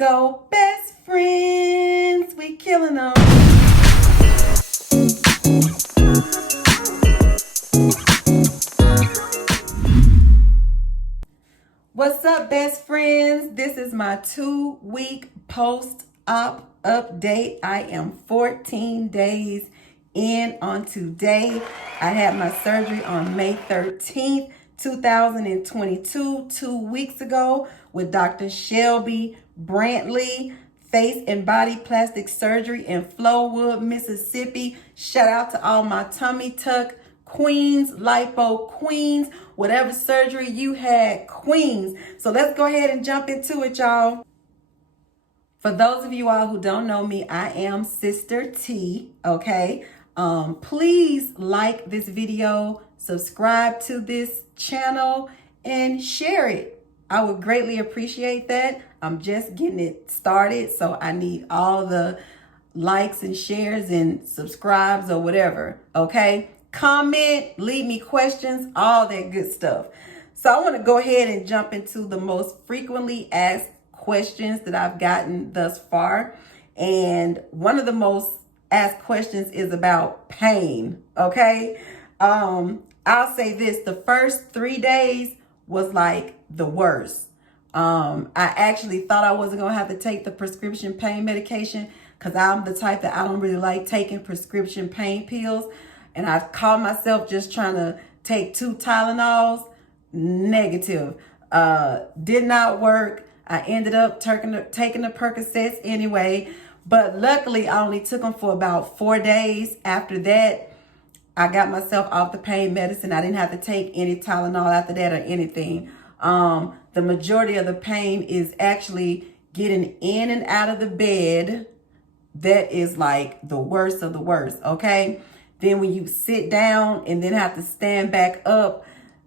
go best friends. We killing them. What's up, best friends? This is my 2-week post-op update. I am 14 days in on today. I had my surgery on May 13th, 2022, 2 weeks ago with Dr. Shelby Brantley, face and body plastic surgery in Flowood, Mississippi. Shout out to all my tummy tuck queens, lipo queens, whatever surgery you had, queens. So let's go ahead and jump into it, y'all. For those of you all who don't know me, I am Sister T, okay? Please like this video, subscribe to this channel, and share it. I would greatly appreciate that. I'm just getting it started, so I need all the likes and shares and subscribes or whatever, okay? Comment, leave me questions, all that good stuff. So I want to go ahead and jump into the most frequently asked questions that I've gotten thus far. And one of the most asked questions is about pain, okay? I'll say this, the first 3 days was like the worst. I actually thought I wasn't going to have to take the prescription pain medication because I'm the type that I don't really like taking prescription pain pills. And I caught myself just trying to take 2 Tylenols. Negative. Did not work. I ended up taking the Percocets anyway. But luckily, I only took them for about 4 days. After that, I got myself off the pain medicine. I didn't have to take any Tylenol after that or anything. The majority of the pain is actually getting in and out of the bed. That is like the worst of the worst, okay? Then when you sit down and then have to stand back up,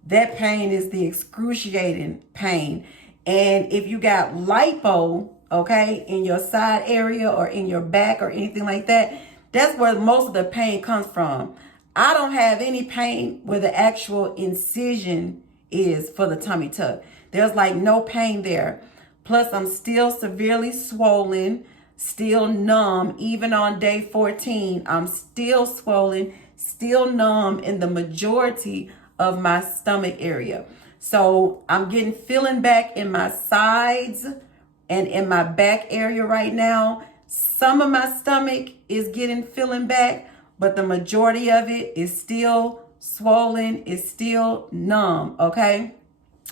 that pain is the excruciating pain. And if you got lipo, okay, in your side area or in your back or anything like that, that's where most of the pain comes from. I don't have any pain where the actual incision is for the tummy tuck. There's like no pain there. Plus, I'm still severely swollen, still numb. Even on day 14, I'm still swollen, still numb in the majority of my stomach area. So I'm getting feeling back in my sides and in my back area right now. Some of my stomach is getting feeling back, but the majority of it is still swollen, is still numb, okay?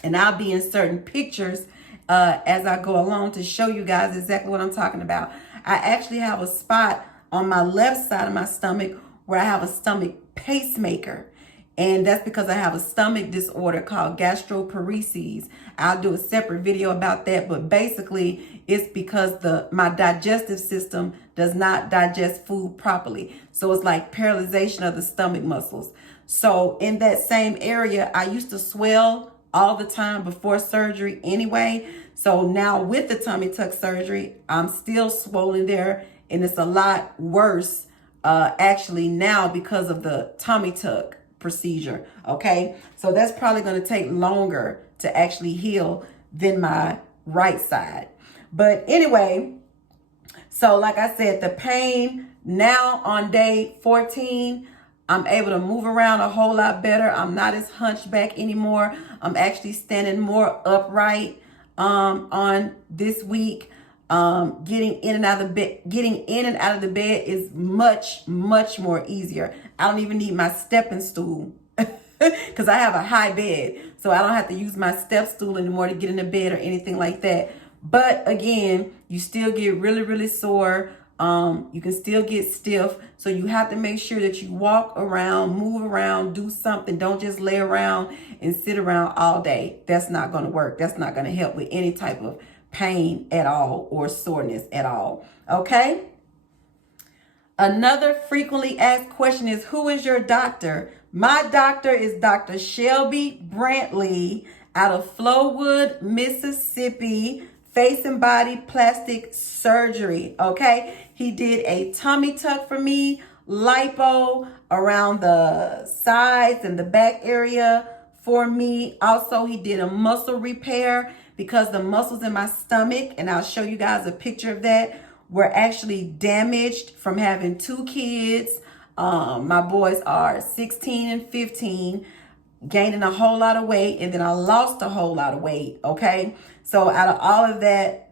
And I'll be inserting pictures as I go along to show you guys exactly what I'm talking about. I actually have a spot on my left side of my stomach where I have a stomach pacemaker. And that's because I have a stomach disorder called gastroparesis. I'll do a separate video about that, but basically it's because my digestive system does not digest food properly. So it's like paralyzation of the stomach muscles. So in that same area, I used to swell all the time before surgery anyway. So now with the tummy tuck surgery, I'm still swollen there, and it's a lot worse actually now because of the tummy tuck procedure, okay? So that's probably going to take longer to actually heal than my right side. But anyway, so like I said, the pain now on day 14, I'm able to move around a whole lot better. I'm not as hunchback anymore. I'm actually standing more upright on this week. Getting in and out of the bed is much more easier. I don't even need my stepping stool because I have a high bed, so I don't have to use my step stool anymore to get in the bed or anything like that. But again, you still get really sore. You can still get stiff. So you have to make sure that you walk around, move around, do something. Don't just lay around and sit around all day. That's not going to work. That's not going to help with any type of pain at all or soreness at all. Okay. Another frequently asked question is, who is your doctor? My doctor is Dr. Shelby Brantley out of Flowood, Mississippi. Face and body plastic surgery, okay? He did a tummy tuck for me, lipo around the sides and the back area for me. Also, he did a muscle repair because the muscles in my stomach, and I'll show you guys a picture of that, were actually damaged from having 2 kids. My boys are 16 and 15, gaining a whole lot of weight, and then I lost a whole lot of weight. Okay, so out of all of that,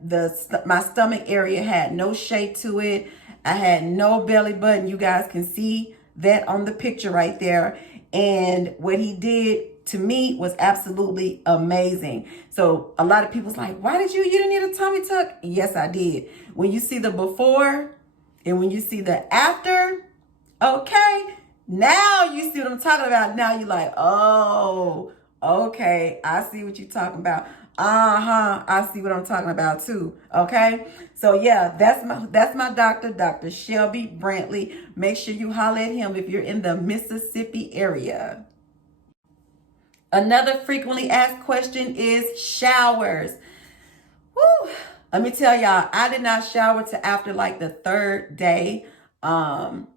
my stomach area had no shape to it. I had no belly button. You guys can see that on the picture right there. And what he did to me was absolutely amazing. So a lot of people's like, why did you didn't need a tummy tuck? Yes, I did. When you see the before and when you see the after, okay, now you see what I'm talking about. Now you're like, oh, okay, I see what you're talking about. I see what I'm talking about too. Okay, so yeah, that's my doctor, Dr. Shelby Brantley. Make sure you holler at him if you're in the Mississippi area. Another frequently asked question is showers. Woo. Let me tell y'all, I did not shower till after like the 3rd day. And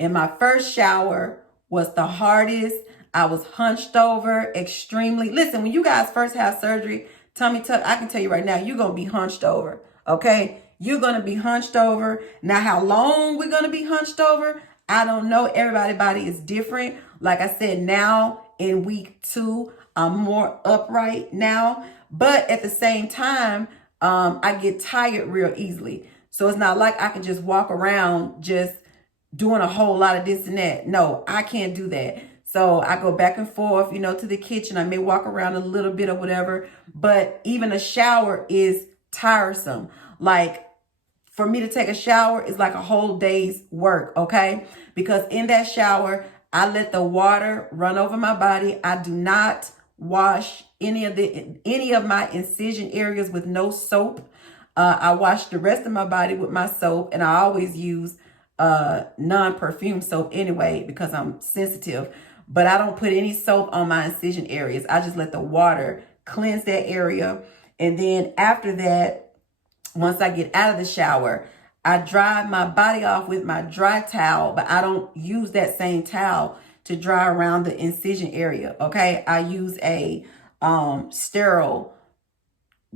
my first shower was the hardest. I was hunched over extremely. Listen, when you guys first have surgery, tummy tuck, I can tell you right now, you're going to be hunched over. Okay? You're going to be hunched over. Now, how long we're going to be hunched over, I don't know. Everybody's body is different. Like I said, now in week 2, I'm more upright now. But at the same time, I get tired real easily. So it's not like I can just walk around just doing a whole lot of this and that. No, I can't do that. So I go back and forth, to the kitchen. I may walk around a little bit or whatever, but even a shower is tiresome. Like for me to take a shower is like a whole day's work, okay? Because in that shower, I let the water run over my body. I do not wash any of my incision areas with no soap. I wash the rest of my body with my soap, and I always use non-perfume soap anyway because I'm sensitive. But I don't put any soap on my incision areas. I just let the water cleanse that area. And then after that, once I get out of the shower, I dry my body off with my dry towel, but I don't use that same towel to dry around the incision area. Okay, I use a sterile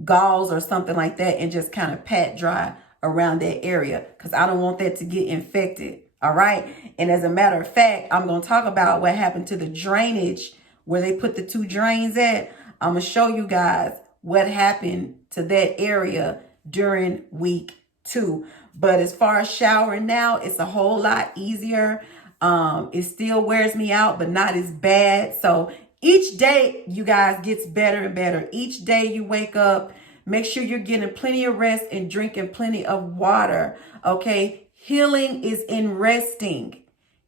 gauze or something like that and just kind of pat dry around that area because I don't want that to get infected. All right. And as a matter of fact, I'm going to talk about what happened to the drainage where they put the 2 drains at. I'm going to show you guys what happened to that area during week 2. But as far as showering now, it's a whole lot easier. It still wears me out, but not as bad. So each day, you guys, gets better and better. Each day you wake up, make sure you're getting plenty of rest and drinking plenty of water. Okay. Healing is in resting.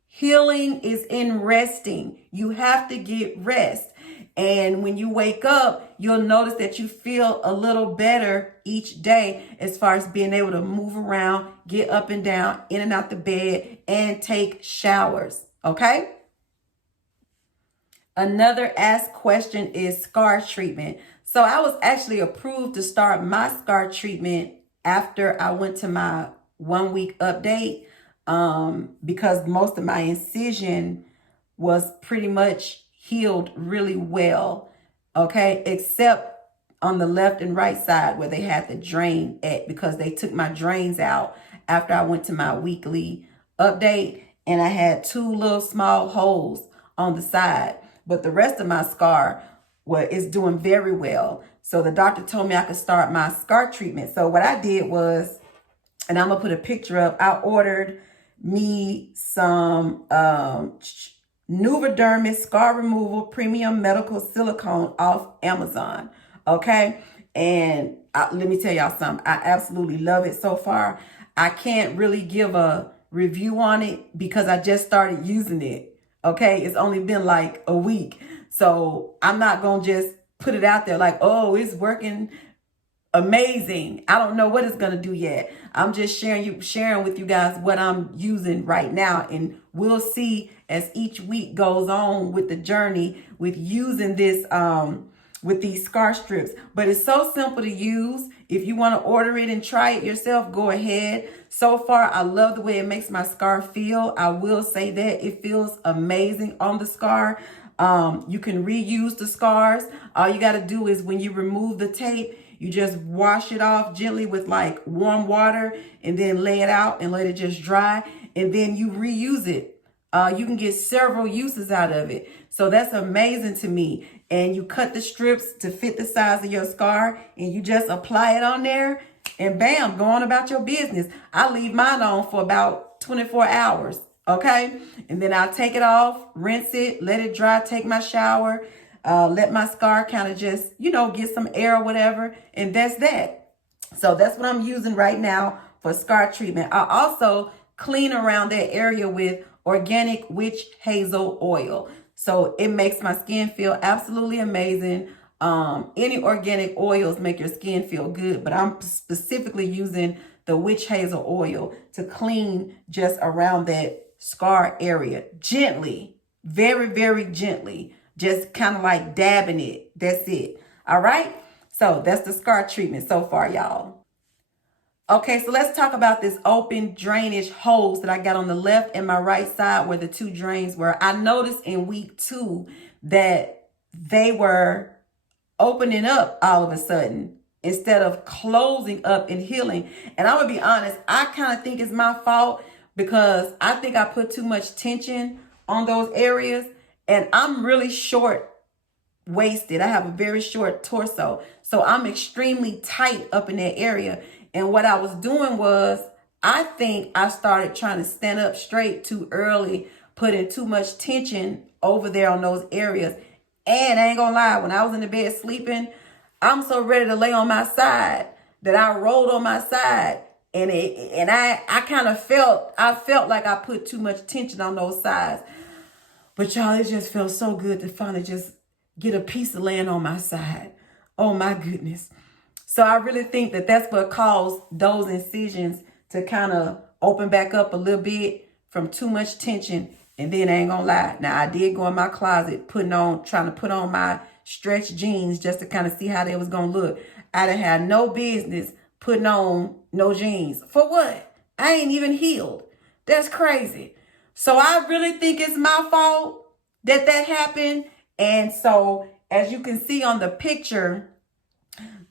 Healing is in resting. You have to get rest. And when you wake up, you'll notice that you feel a little better each day as far as being able to move around, get up and down, in and out the bed, and take showers. Okay? Another asked question is scar treatment. So I was actually approved to start my scar treatment after I went to my 1-week update because most of my incision was pretty much healed really well, okay, except on the left and right side where they had the drain at because they took my drains out after I went to my weekly update, and I had 2 little small holes on the side, but the rest of my scar is doing very well. So the doctor told me I could start my scar treatment. So what I did was, and I'm gonna put a picture up, I ordered me some Nuvadermis scar removal premium medical silicone off Amazon. Okay. And let me tell y'all something. I absolutely love it so far. I can't really give a review on it because I just started using it. Okay. It's only been like a week. So I'm not going to just put it out there like, oh, it's working amazing. I don't know what it's going to do yet. I'm just sharing with you guys what I'm using right now. And we'll see as each week goes on with the journey with using this, with these scar strips. But it's so simple to use. If you want to order it and try it yourself, go ahead. So far, I love the way it makes my scar feel. I will say that it feels amazing on the scar. You can reuse the scars. All you got to do is when you remove the tape, you just wash it off gently with like warm water and then lay it out and let it just dry. And then you reuse it. You can get several uses out of it. So that's amazing to me. And you cut the strips to fit the size of your scar and you just apply it on there and bam, go on about your business. I leave mine on for about 24 hours. Okay. And then I'll take it off, rinse it, let it dry, take my shower, let my scar kind of just, get some air or whatever. And that's that. So that's what I'm using right now for scar treatment. I also clean around that area with organic witch hazel oil. So it makes my skin feel absolutely amazing. Any organic oils make your skin feel good, but I'm specifically using the witch hazel oil to clean just around that scar area gently, very, very gently, just kind of like dabbing it. That's it. All right. So that's the scar treatment so far, y'all. Okay, so let's talk about this open drainage holes that I got on the left and my right side where the two drains were. I noticed in week 2 that they were opening up all of a sudden instead of closing up and healing. And I'm gonna be honest, I kind of think it's my fault because I think I put too much tension on those areas and I'm really short waisted. I have a very short torso. So I'm extremely tight up in that area. And what I was doing was, I think I started trying to stand up straight too early, putting too much tension over there on those areas. And I ain't gonna lie, when I was in the bed sleeping, I'm so ready to lay on my side that I rolled on my side. And I kind of felt like I put too much tension on those sides. But y'all, it just felt so good to finally just get a piece of land on my side. Oh my goodness. So I really think that that's what caused those incisions to kind of open back up a little bit from too much tension. And then I ain't gonna lie. Now I did go in my closet trying to put on my stretch jeans just to kind of see how they was gonna look. I done had no business putting on no jeans. For what? I ain't even healed. That's crazy. So I really think it's my fault that happened. And so as you can see on the picture,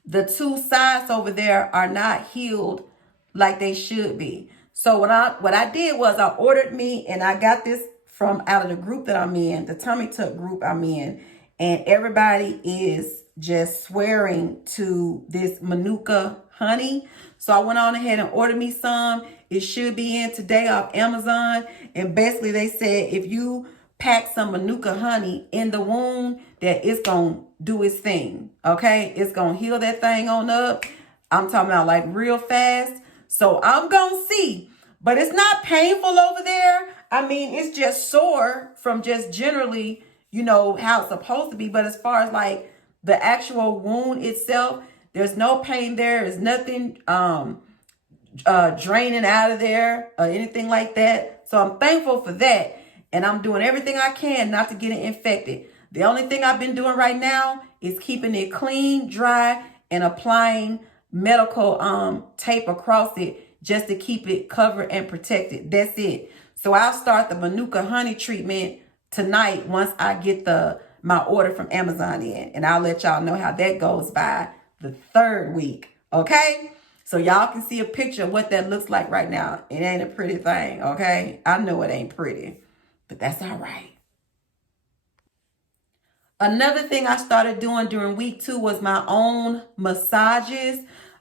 the two sides over there are not healed like they should be. So what I did was I ordered me, and I got this from out of the group that I'm in, the Tummy Tuck group I'm in, and everybody is just swearing to this Manuka honey. So I went on ahead and ordered me some. It should be in today off Amazon. And basically they said if you pack some Manuka honey in the wound, that it's going to do its thing. Okay. It's going to heal that thing on up. I'm talking about like real fast. So I'm going to see, but it's not painful over there. I mean, it's just sore from just generally, how it's supposed to be. But as far as like the actual wound itself, there's no pain there. There's nothing draining out of there or anything like that. So I'm thankful for that. And I'm doing everything I can not to get it infected. The only thing I've been doing right now is keeping it clean, dry, and applying medical tape across it just to keep it covered and protected. That's it. So I'll start the Manuka honey treatment tonight once I get my order from Amazon in. And I'll let y'all know how that goes by the 3rd week. Okay? So y'all can see a picture of what that looks like right now. It ain't a pretty thing. Okay? I know it ain't pretty, but that's all right. Another thing I started doing during week 2 was my own massages.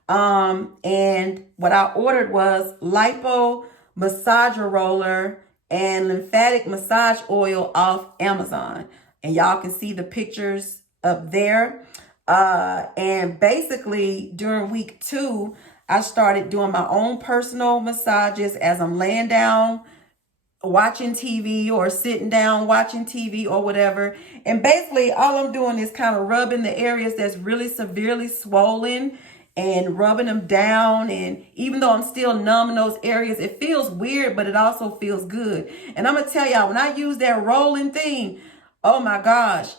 And what I ordered was lipo massager roller and lymphatic massage oil off Amazon. And y'all can see the pictures up there. And basically during week 2, I started doing my own personal massages as I'm laying down watching TV or sitting down watching TV or whatever. And basically all I'm doing is kind of rubbing the areas that's really severely swollen and rubbing them down. And even though I'm still numb in those areas, it feels weird, but it also feels good. And I'm gonna tell y'all, when I use that rolling thing, oh my gosh,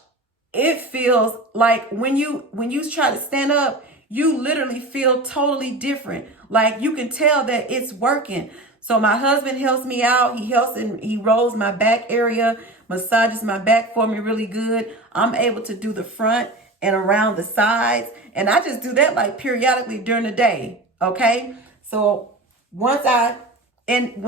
it feels like when you try to stand up, you literally feel totally different. Like you can tell that it's working. So my husband helps me out. He helps and he rolls my back area, massages my back for me really good. I'm able to do the front and around the sides. And I just do that like periodically during the day. Okay. So when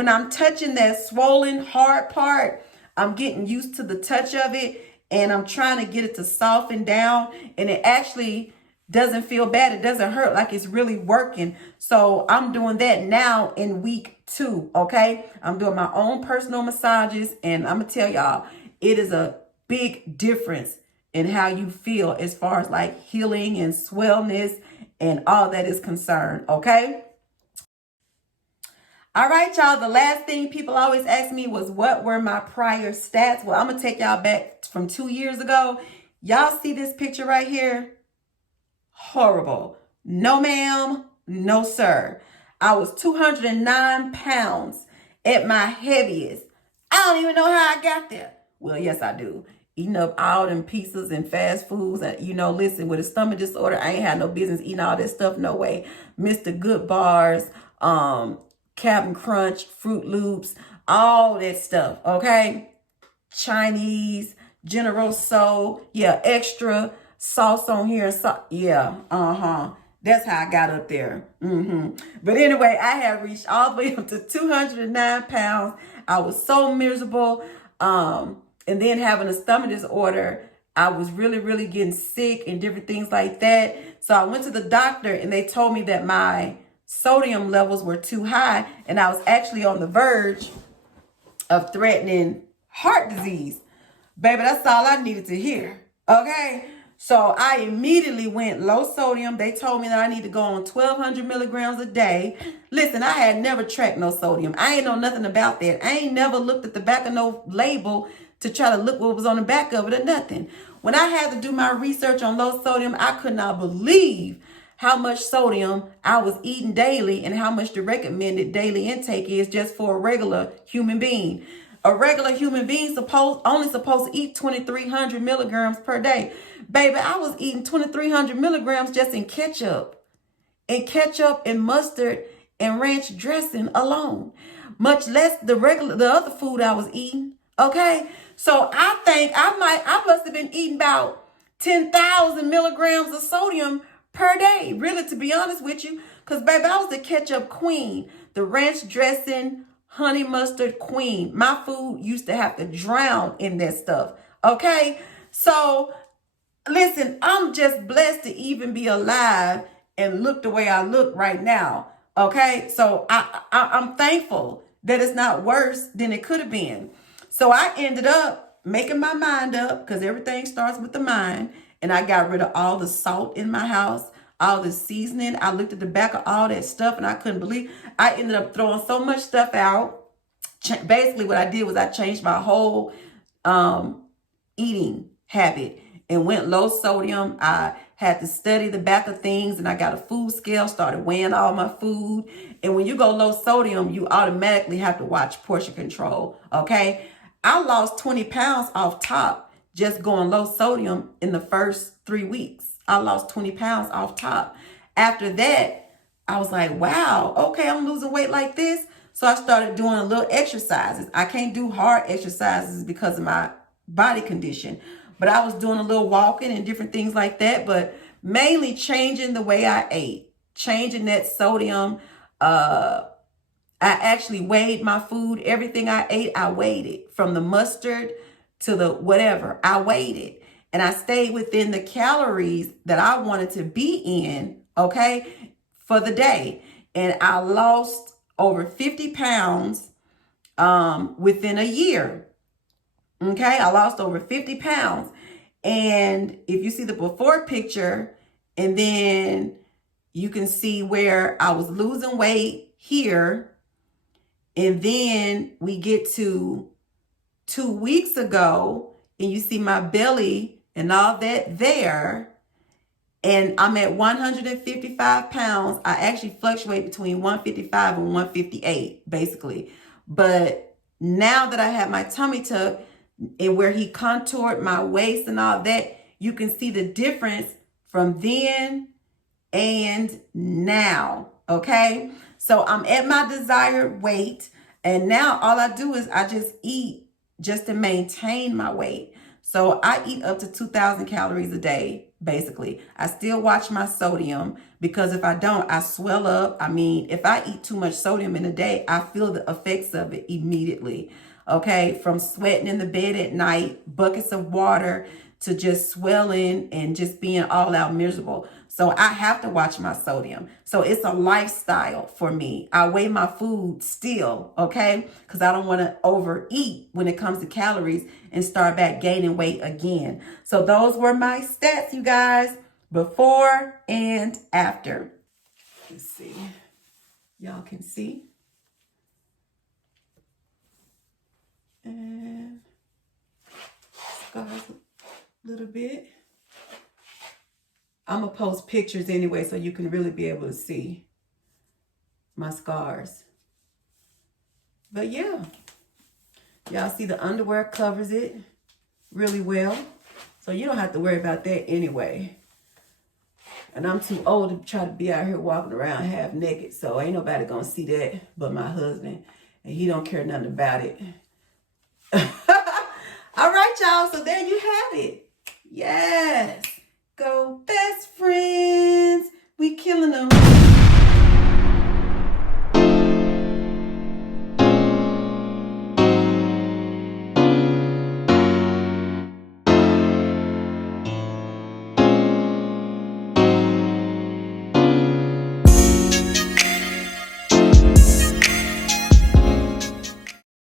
I'm touching that swollen hard part, I'm getting used to the touch of it, and I'm trying to get it to soften down, and it actually doesn't feel bad. It doesn't hurt, like it's really working. So I'm doing that now in week 2. Okay. I'm doing my own personal massages, and I'm gonna tell y'all, it is a big difference in how you feel as far as like healing and swellness and all that is concerned. Okay. All right, y'all. The last thing people always ask me was, what were my prior stats? Well, I'm going to take y'all back from 2 years ago. Y'all see this picture right here? Horrible. No, ma'am. No, sir. I was 209 pounds at my heaviest. I don't even know how I got there. Well, yes, I do. Eating up all them pizzas and fast foods. And, listen, with a stomach disorder, I ain't had no business eating all this stuff. No way. Mr. Good Bars, Captain Crunch, Fruit Loops, all that stuff, okay? Chinese, General Tso, yeah, extra sauce on here. Yeah, that's how I got up there. But anyway, I have reached all the way up to 209 pounds. I was so miserable. And then having a stomach disorder, I was really, really getting sick and different things like that. So I went to the doctor, and they told me that my sodium levels were too high, and I was actually on the verge of threatening heart disease. Baby, that's all I needed to hear. Okay. So I immediately went low sodium. They told me that I need to go on 1,200 milligrams a day. Listen, I had never tracked no sodium. I ain't know nothing about that. I ain't never looked at the back of no label to try to look what was on the back of it or nothing. When I had to do my research on low sodium, I could not believe how much sodium I was eating daily and how much the recommended daily intake is just for a regular human being. A regular human being only supposed to eat 2,300 milligrams per day. Baby, I was eating 2,300 milligrams just in ketchup and mustard and ranch dressing alone, much less the other food I was eating. Okay. So I think I must have been eating about 10,000 milligrams of sodium per day, really, to be honest with you. Because, baby, I was the ketchup queen, the ranch dressing, honey mustard queen. My food used to have to drown in that stuff. Okay? So, listen, I'm just blessed to even be alive and look the way I look right now. Okay? So, I'm thankful that it's not worse than it could have been. So, I ended up making my mind up, because everything starts with the mind. And I got rid of all the salt in my house, all the seasoning. I looked at the back of all that stuff, and I couldn't believe. I ended up throwing so much stuff out. Basically, what I did was I changed my whole eating habit and went low sodium. I had to study the back of things, and I got a food scale, started weighing all my food. And when you go low sodium, you automatically have to watch portion control. Okay. I lost 20 pounds off top just going low sodium in the first 3 weeks. I lost 20 pounds off top. After that, I was like, wow, okay, I'm losing weight like this. So I started doing a little exercises. I can't do hard exercises because of my body condition, but I was doing a little walking and different things like that, but mainly changing the way I ate, changing that sodium. I actually weighed my food. Everything I ate, I weighed it, from the mustard to the whatever. I weighed it, and I stayed within the calories that I wanted to be in, okay, for the day. And I lost over 50 pounds within a year. Okay, I lost over 50 pounds. And if you see the before picture, and then you can see where I was losing weight here. And then we get to 2 weeks ago, and you see my belly and all that there. And I'm at 155 pounds. I actually fluctuate between 155 and 158, basically. But now that I have my tummy tuck, and where he contoured my waist and all that, you can see the difference from then and now. Okay, so I'm at my desired weight, and now all I do is I just eat just to maintain my weight. So I eat up to 2,000 calories a day, basically. I still watch my sodium, because if I don't, I swell up. I mean, if I eat too much sodium in a day, I feel the effects of it immediately. Okay, from sweating in the bed at night, buckets of water, to just swelling and just being all out miserable. So I have to watch my sodium. So it's a lifestyle for me. I weigh my food still, okay? Because I don't want to overeat when it comes to calories and start back gaining weight again. So those were my stats, you guys, before and after. Let's see. Y'all can see. And scars a little bit. I'm going to post pictures anyway so you can really be able to see my scars. But yeah, y'all see the underwear covers it really well. So you don't have to worry about that anyway. And I'm too old to try to be out here walking around half naked. So ain't nobody going to see that but my husband. And he don't care nothing about it. All right, y'all. So there you have it. Yes.